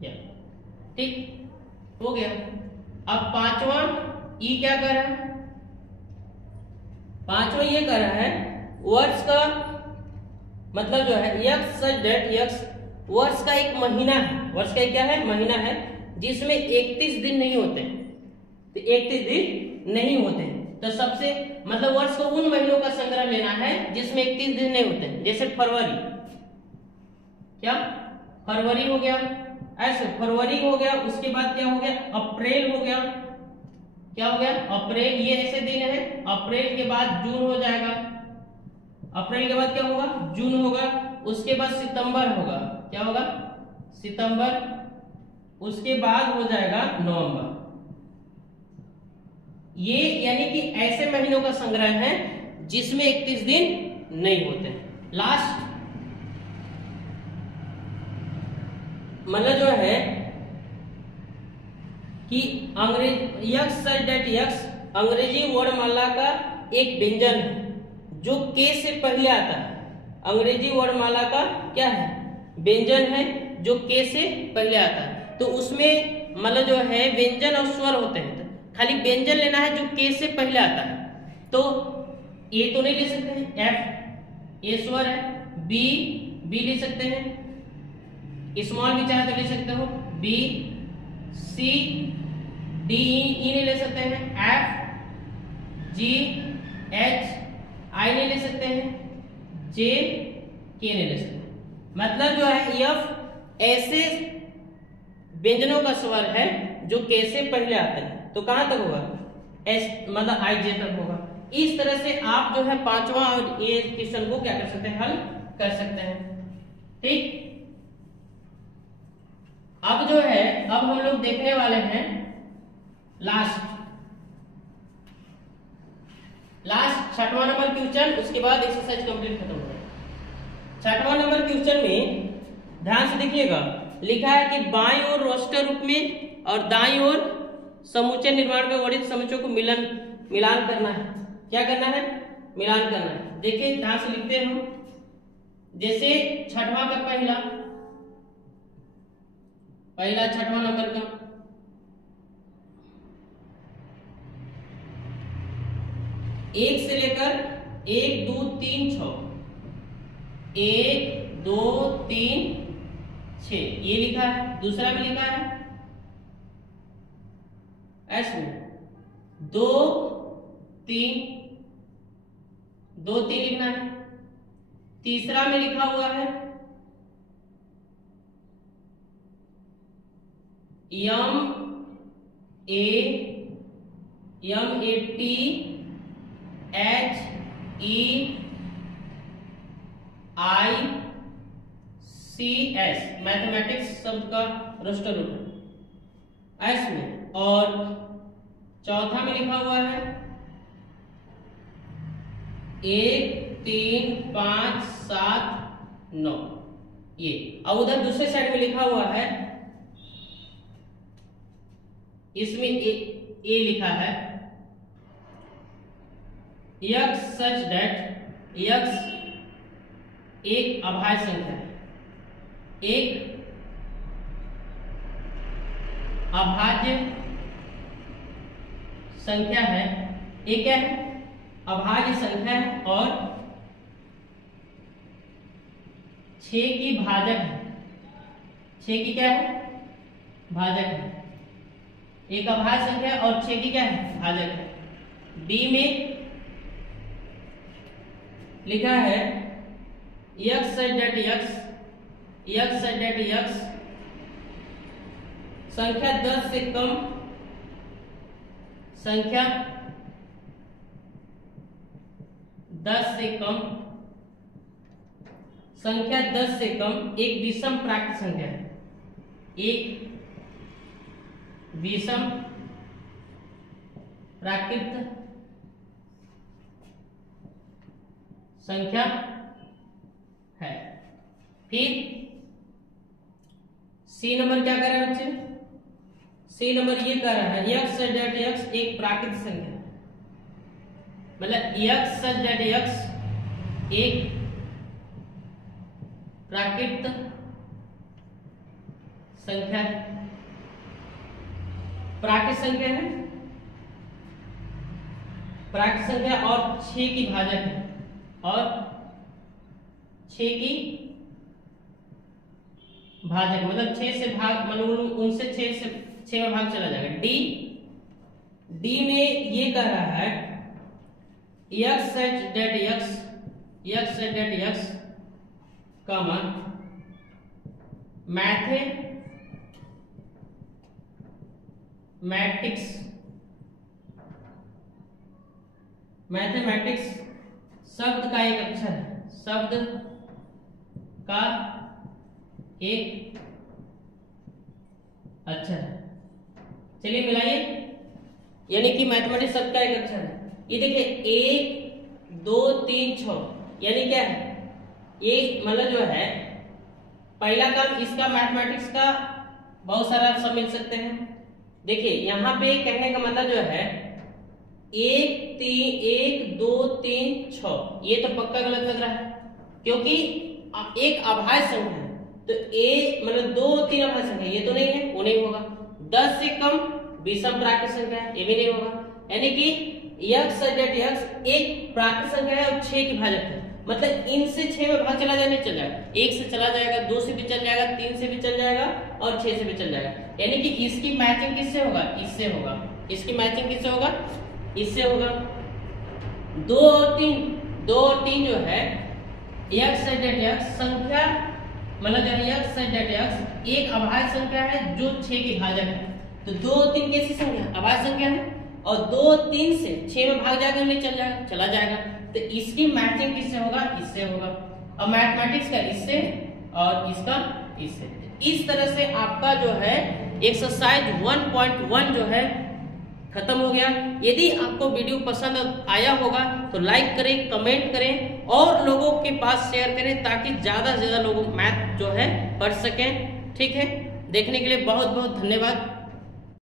A, ठीक हो गया। अब पांचवा ई क्या कर रहा है? पांचवा ये कर रहा है वर्ष का मतलब जो है x सच दैट x वर्ष का एक महीना है। वर्ष का क्या है? महीना है जिसमें 31 दिन नहीं होते। तो 31 दिन नहीं होते, तो सबसे मतलब वर्ष को उन महीनों का संग्रह लेना है जिसमें 31 दिन नहीं होते। जैसे फरवरी, क्या फरवरी हो गया, ऐसे फरवरी हो गया। उसके बाद क्या हो गया? अप्रैल हो गया। क्या हो गया? अप्रैल, ये ऐसे दिन है। अप्रैल के बाद जून हो जाएगा, अप्रैल के बाद क्या होगा? जून होगा। उसके बाद सितंबर होगा, क्या होगा? सितंबर। उसके बाद हो जाएगा नवंबर। ये यानी कि ऐसे महीनों का संग्रह है जिसमें 31 दिन नहीं होते। लास्ट मतलब जो है कि x सच दैट x अंग्रेजी वर्णमाला का एक व्यंजन है जो k से पहले आता है। अंग्रेजी वर्णमाला का क्या है? व्यंजन है जो k से पहले आता है। तो उसमें मतलब जो है व्यंजन और स्वर होते हैं। खाली व्यंजन लेना है जो k से पहले आता है। तो a तो नहीं ले सकते हैं, f ये स्वर है, b ले सकते हैं, स्मॉल भी चाहे तो ले सकते हो, b c d e नहीं ले सकते हैं, f g h i नहीं ले सकते हैं, j के नहीं ले सकते। मतलब जो है यफ ऐसे व्यंजनों का स्वर है जो के से पहले आते हैं, तो कहां तक होगा, एस मतलब आई जे तक होगा। इस तरह से आप जो है पांचवा और ये क्वेश्चन को क्या कर सकते हैं, हल कर सकते हैं। ठीक, अब जो है अब हम लोग देखने वाले हैं लास्ट छठवां नंबर क्वेश्चन, उसके बाद एक्सरसाइज कंप्लीट खत्म हो गया। छठवां नंबर क्वेश्चन में ध्यान से देखिएगा, लिखा है कि बाईं ओर रोस्टर रूप में और दाईं ओर समूचे निर्माण में वर्णित समुच्चयों को मिलान करना है। क्या करना है, मिलान करना है। देखिए ध्यान से लिखते हैं हम, जैसे छठवां का पहला छठवां नंबर का 1 से लेकर 1 2 3 6 1 2 3 6 ये लिखा है। दूसरा में लिखा है ऐसे 2 3 लिखना है। तीसरा में लिखा हुआ है M A T H E I C S, mathematics शब्द का रोस्टर रूप है एस में। और चौथा में लिखा हुआ है 1 3 5 7 9 ये। अब उधर दूसरे साइड में लिखा हुआ है, इसमें ए लिखा है यक्स सच दैट यक्स एक अभाज्य संख्या है, एक अभाज्य संख्या है। ये क्या है, अभाज्य संख्या है और 6 की भाजक है। 6 की क्या है, भाजक है। एक अभाज्य संख्या और 6 की क्या है, भाजक है। बी में लिखा है x such that x such that x संख्या 10 से कम, संख्या 10 से कम, संख्या 10 से कम एक विषम प्राकृत संख्या है। एक विषम प्राकृत संख्या है। फिर सी नंबर क्या कर रहा है बच्चे, सी नंबर ये कह रहा है यक्स सच दैट यक्स एक प्राकृत संख्या है। मतलब यक्स सच दैट यक्स एक प्राकृत संख्या है, प्राकृत संख्या है, प्राकृत संख्या और 6 की भाजक है, और 6 की भाजक मतलब 6 से भाग, मतलब उनसे 6 में भाग चला जाएगा। डी में ये कह रहा है x such that x comma mathematics शब्द का एक अक्षर है, शब्द का एक अक्षर है। चलिए मिलाइए, यानी कि मैथमेटिक्स शब्द का एक अक्षर है। ये देखिए 1 2 3 6 यानी क्या है, ये मतलब जो है पहला काम इसका मैथमेटिक्स का बहुत सारा सब मिल सकते हैं। देखिए यहाँ पे कहने का मतलब जो है 1 2 3 6 ये तो पक्का गलत लग रहा है, क्योंकि एक अभाज्य संख्या है। तो ए मतलब 2 3 अभाज्य संख्या, ये तो नहीं है, वो नहीं होगा। 10 से कम विषम प्राकृत संख्या है, ये भी नहीं होगा। यानी कि यक्स सच दैट यक्स एक प्राकृत संख्या है और 6 की भाजक है। मतलब इनसे 6 में भाग चला जाए, चल जाएगा, 1 से चला जाएगा, 2 से भी चल जाएगा, 3 से भी चल जाएगा और 6 से भी चल जाएगा। यानी कि इसकी मैचिंग किससे होगा, इससे होगा। इसकी मैचिंग किससे होगा, इससे होगा। 2 और 3 जो है x डेट x संख्या मतलब जो है x डेट x एक अभाज्य संख्या है जो 6 की भाजक है। तो 2 3 कैसी संख्या अभाज्य संख्या है और 2 3 से 6 में भाग जाएगा नहीं चला जाएगा। तो इसकी मैचिंग किससे होगा? इससे होगा। अब मैथमेटिक्स का इससे और इसका इससे। इस तरह से आपका जो है एक्सरसाइज 1.1 जो है खत्म हो गया। यदि आपको वीडियो पसंद आया होगा तो लाइक करें, कमेंट करें और लोगों के पास शेयर करें ताकि ज्यादा से ज्यादा लोग मैथ जो है पढ़ सकें। ठीक है, देखने के लिए बहुत बहुत धन्यवाद।